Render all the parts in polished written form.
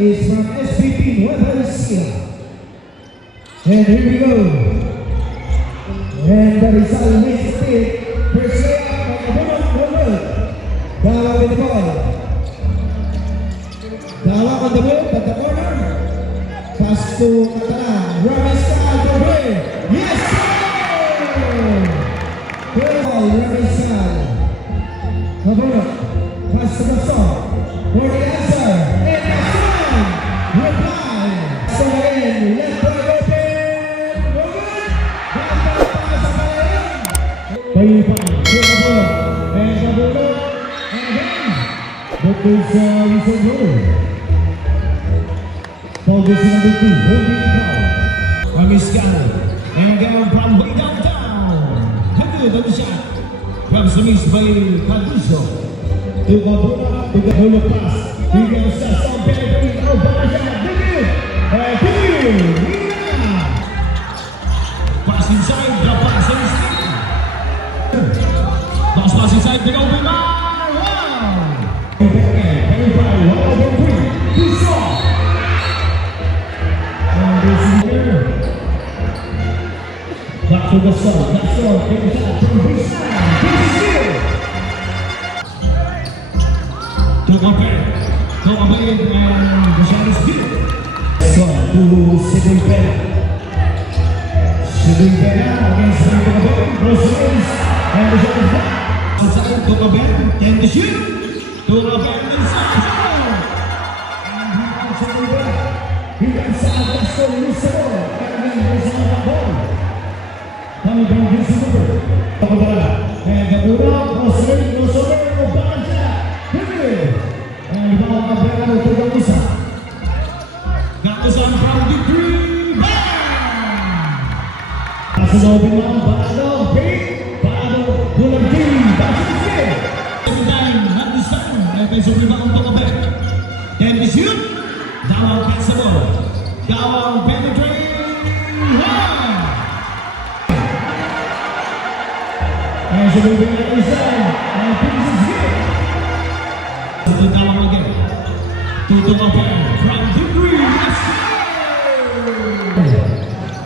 is from SPP Nueva Ecija. And here we go. And the result is still first layup by Abunot. Dawa with the ball. Dawa on the ball at the corner. Pass to Catalan. Ramis Sal for him. Yes, sir! Good ball, Ramis Sal. Abunot. Pass to Gasol. For the answer. And Gasol. Reply. So again, left right open. Good. Pass sa palayan. Payupan. Abunot. And Abunot. And again. That is Wilson Gold. Foul is number 2, holding foul. Amiscano, and down from way downtown. Good on the shot. From Samis by Caduso. To Abunot, to the Holo pass. He gets a sound penetrating out by the shot. Good. Pass inside, the pass inside. Pass inside, the open bar. Wow. Back to the song, that's all, take a shot from baseline, this is it! To compare, and the shot is good. So, to Sidney Pena. Sidney Pena against Tokabel, Rosales, and the shot is back. Outside, Tokabel, and the shoot. Tokabel inside, and he comes to the back. He comes out, that's so useful, and then there's another ball. Coming from his number. And the Urao was over for Banja. Good. And now Abelano to Gamusa. Gamusa from the three. Bam! Passes over now. Parado. Big. Parado. Pulang team. That's it. Every time. Not this time. And there's a rebound to Abel. Then the shoot. Dawang gets the ball. Dawang penetrating. Wow! And so moving on inside, and Prince is here. To the down again. To the open, from the three, yes sir!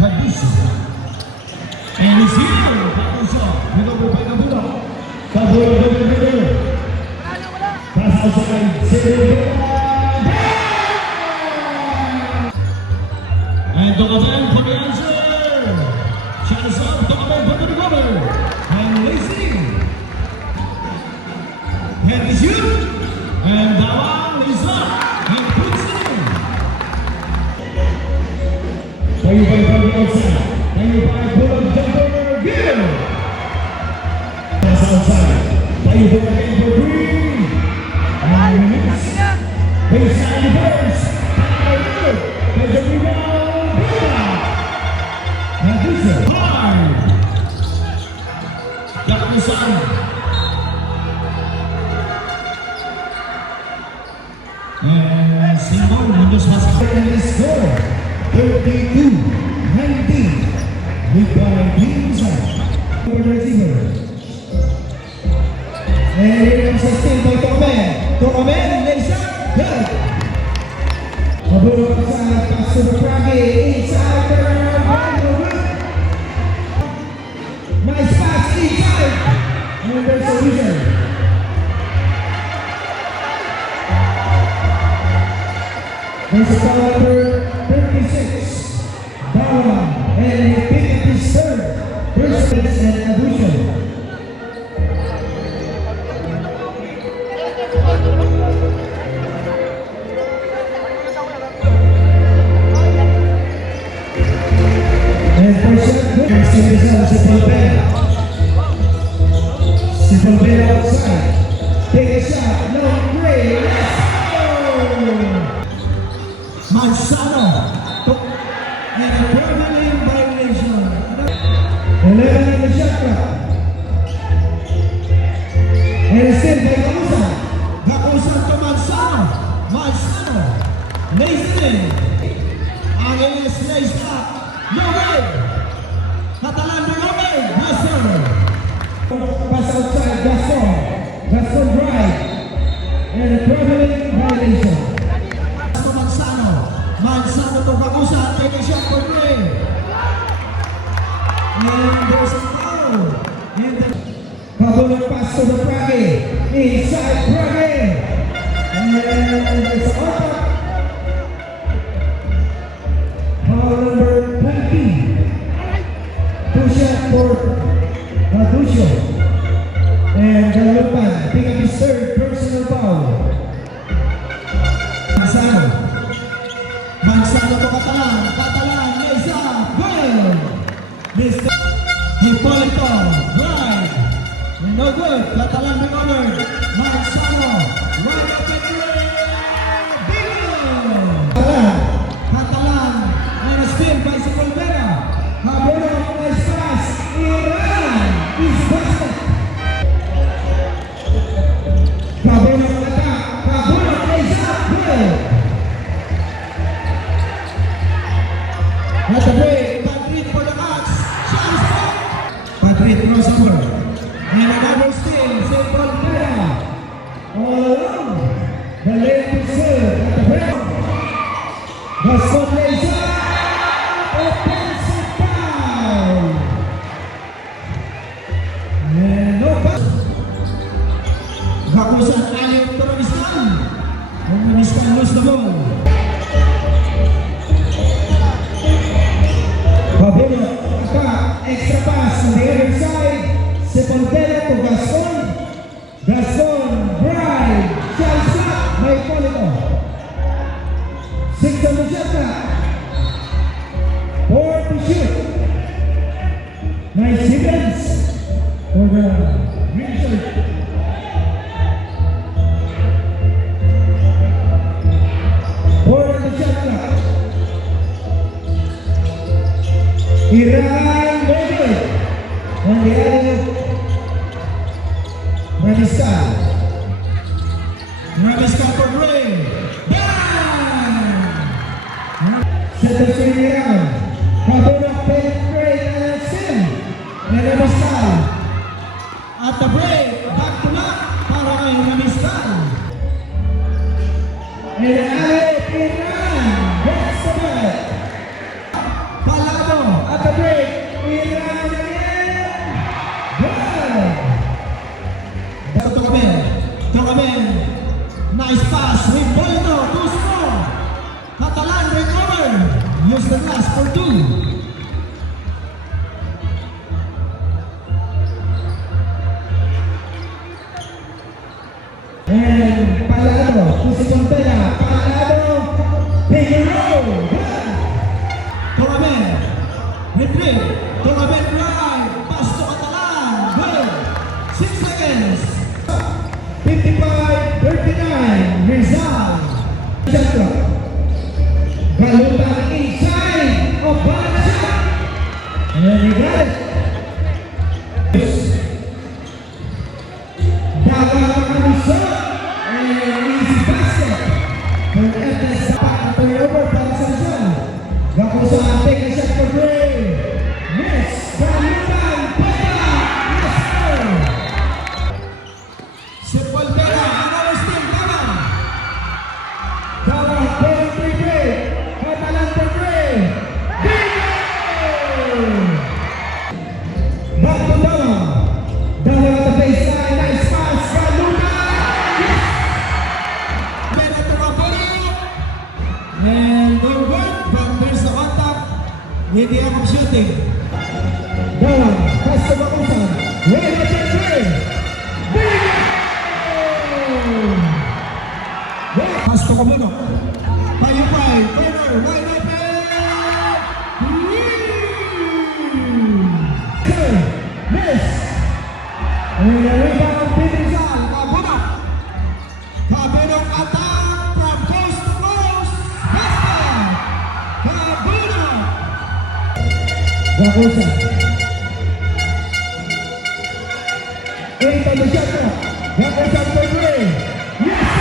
Padis. And it's here, Pakusa. Pick over by Kabula. Kabula. Pass outside, Sidney. And Tokabel for the answer. Shot is up, Tokabel for the recovery. And Lacy. And the shoot. And Dawang is up. And puts it in. Payupan from the outside. Payupan pull-up jumper. Good. That's outside. Payupan again for three. And it's baseline reverse. Good. There's a rebound. And this is hard. And Simon Mundos Pascal. And the score 32-19. Lead by Ginza. Receiver. And here comes the steal by Tokabel. Tokabel, lays up. Good. Abunot sa pass to the Prague. Inside the round. Nice pass inside. And there's a wizard. There's a foul number 36. Dawa. And he picked up his third. First and Abusha. And first shot, good. And Simple outside. Take a shot. No, great. Manzano. And a permanent violation. 11 in the shot clock. And a steal by Gamusa. Gamusa to Manzano. Manzano. Nathan. Against Lace up. No way. Catalan by Obe. Yes, sir. Pass outside. Gasol drive. And a permanent violation. there's a foul. And the Pabulong pass to the Prague. Inside Prague. And there's a contact. Foul number 20. Two shot for Ducio. And Galupan pick up his third personal foul. Mansano po Catalan, Mesa, good! Mr. Hippolito, right! No good, Catalan recovered, Mansano, right up and Catalan, and a spin by Sepulveda. Habolo, nice pass, Iran is busted. Habolo attack, Habolo plays up, good! At the break, Patrick for the Cats. Shots back. Patrick crossover. And another steal. Simple Pera. All along. The lane to serve at the break. Gaston plays up. Offensive foul. And no pass. Gakusan Alip to Ravistan. And Ravistan lose the ball. Pablo, extra pass on the other side. Sepulveda to Gaston. Gaston, Brian, shall shot by Hippolito. 6 on the shot clock. 4 to shoot. Nice defense for the green shirt. Iran David on the other Ravistan for Gray. Bang! Set the screen around. Pabulong Payne Gray and Sim. And Ravistan. At the break, back to back para kay Ravistan. And Alip Iran gets the ball. Palado at the break. Iran again. Good. Tocamen. Nice pass. Hippolito. Too strong. Catalan recover. Use the glass for 2. And Palado. Pusipon Pera. Palado. Figueroa. Good. Tocamen. Retrieve. Tocamen right. Pass to Catalan. Good. 6 seconds. 55-39. Rizal. Galutan inside of Banasha. And he got it. Daga Manisha. And easy basket. For FS Sapak. Turnover para sa Rizal. Gakusan, take a shot for Gray. Miss, Galutan, Pera, yes sir. Sepulveda, another steal, Daga, Pera, Gray, Catalan for Gray. Back to Daga. Daga at the baseline, nice pass, Galutan, yes. Pera to Rapolo. And good work, but there's the contact. Hindi ako shooting. Dawan, pass to Bakusan. Way up and play. Pass to Kabunok. Payupay, corner, wide open. Miss. And a rebound, Pinizal. Kabunok. Kabunok attack from coast to coast. Basket. Kabunok. Bakusan. 8 on the shot clock. Bakusan for Gray. Yes!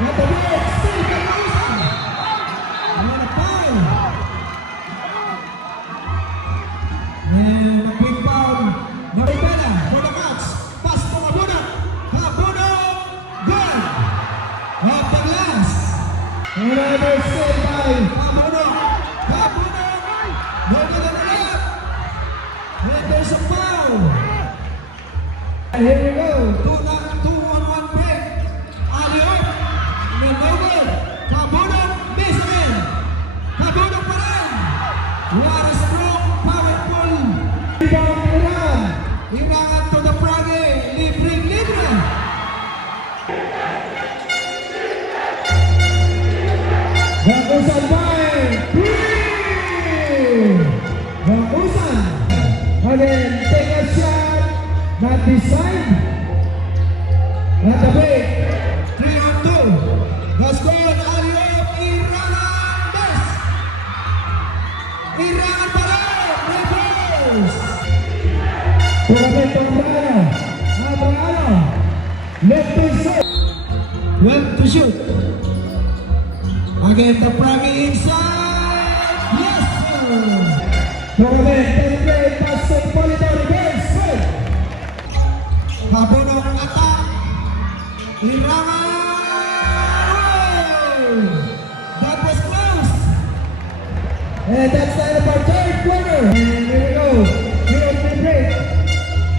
At the break, still Bakusan. And a foul. And a quick foul. Maribela for the Cats. Pass to Kabunok. Kabunok. Good. Off the glass. Another steal by Kabunok. Kabunok. No good on the left. here we go. 2-on-1 break. Aliot. Nanover. Kabunok. Miss again. Kabunok pa rin. What a strong, powerful. Rebound Iran. Iran to the Prague. Libre. Bagusan by 3. Bagusan. Again, take a shot. Not this side. At the break. 3-on-2. The score, Aliot. Irangan. Best. Irangan pa rin. Reverse. Turabit ang Abrano. Left to shoot. Left to shoot. Again, the Prague inside. Yes, sir. Turabit. Penetrate. Pass to Polito. Reverse. Good. Kabunok attack. Irangan. That was close. And that's the end of our third quarter. And here we go. Here we break.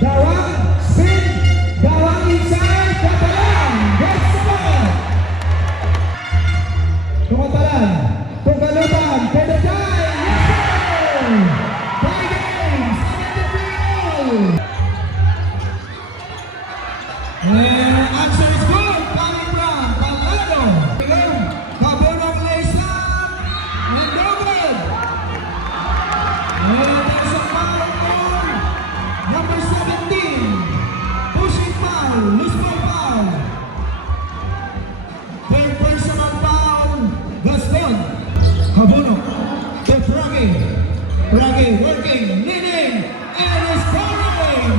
Dawang, spin. Dawang inside. Katalan. Gets the ball. Tumatalan. Tugalutan. Pwede die. Yes, sir. Tie game. 7-3. And answer is good. Coming from Palado. Kabunok Lesa. And over. And there's a foul on number 17. Pushing foul. Loose ball foul. Third personal foul. Gaston. Kabunok. To Prague. Prague working. Leading. And is scoring.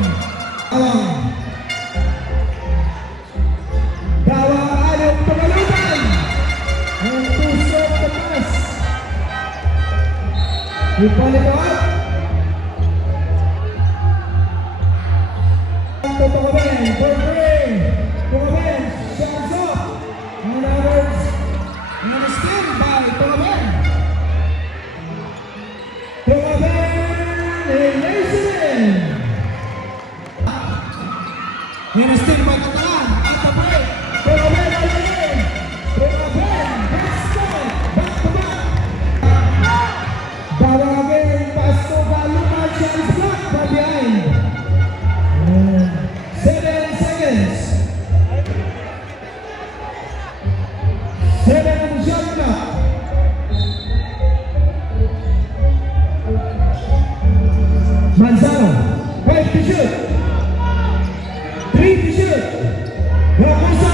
Dawa Alok Tugalutan. And to serve the pass. Ipalit out. Tugaben, for three. Tugaben, shots up. And others. And still by Tugaben. Tugaben, Elizabeth. And still by Catalan at the break. Tugaben again. Tugaben, best goal. Back to back. Dawa again, pass to Galutan. Shot is blocked from behind. 7 seconds. 7 on the shot clock. Manzano, 5 to shoot. 3 to shoot. Raposa.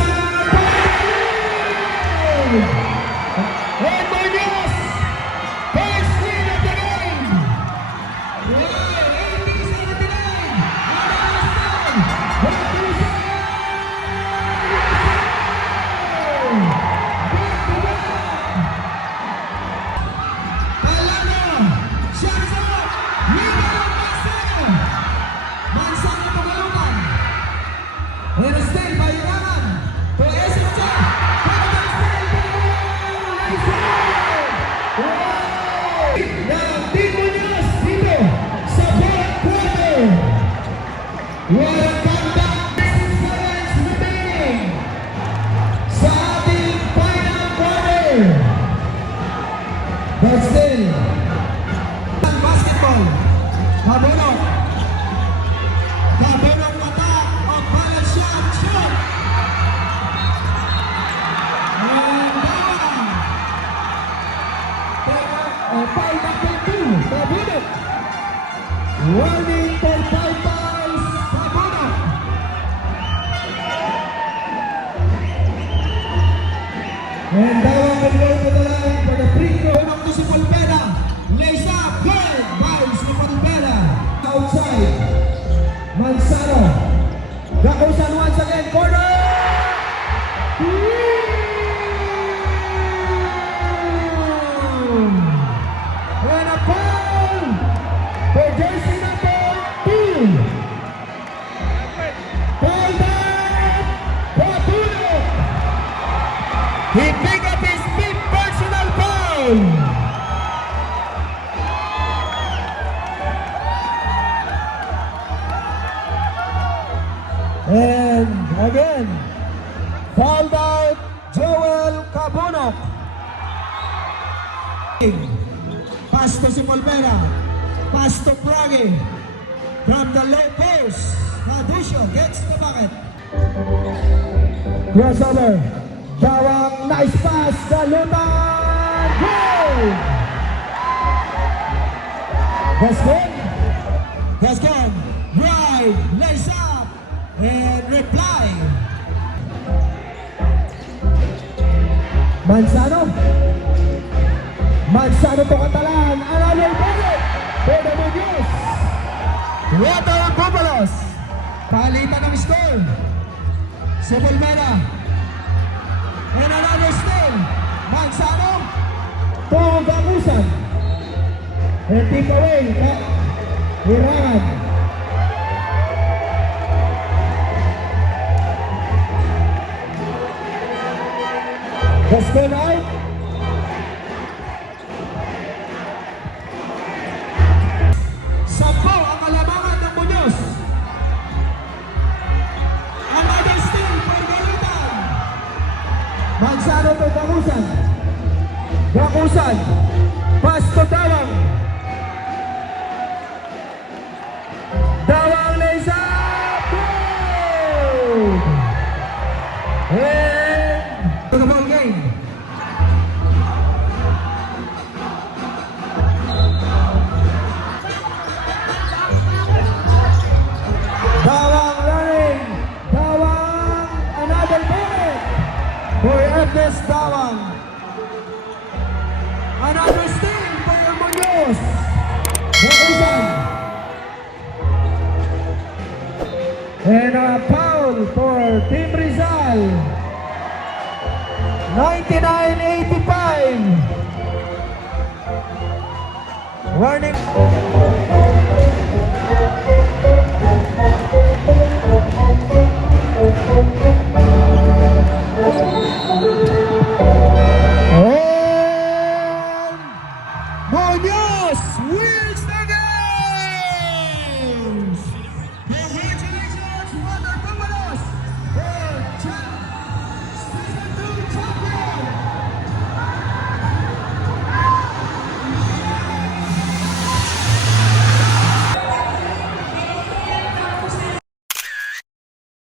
And Munoz. First win of the game. 80-79. Welcome back. 6 seconds remaining sa ating final quarter. But still, basketball. Kabunok. Kabunok attack of balance shot. Shoot. And foul number 2. Kabunok. Warning for 5 fouls. Kabunok. And Dawang will go to the line for the free throw. Kabunok to si Pulpera. Lays up. Good. Biles ni Pulpera. Outside. Manzano. Gakusan once again. Corner. And a foul for jersey number 2. Foul back. Kabunok. He picked up his 5th personal foul. Again. Fouled out Joel Cabonok. Pass to si Molmena. Pass to Prague. From the low post. Radusho gets the bucket. Crossover. Dawang nice pass. Galutan. Goal! Gascon. Gascon. Drive. Lays up. And reply. Manzano. Manzano to Catalan. Another bullet. Pedro Munoz. Water ang Bubalos. Palitan ng score. Si Molmena. And another steal. Manzano. To Bamusan. And take away. Irangan. Gascon out. Sampo ang kalamangan ng Munoz. Another steal for Galutan. Manzano to Bamusan. Bamusan. Pass to Dawang. Dawang lays up. Goal! And to the ball game. Dawang running. Dawang another bullet for Ernest Dawang. Another steal for Munoz. Bakusan. And a foul for Team Rizal. 99-85. Warning.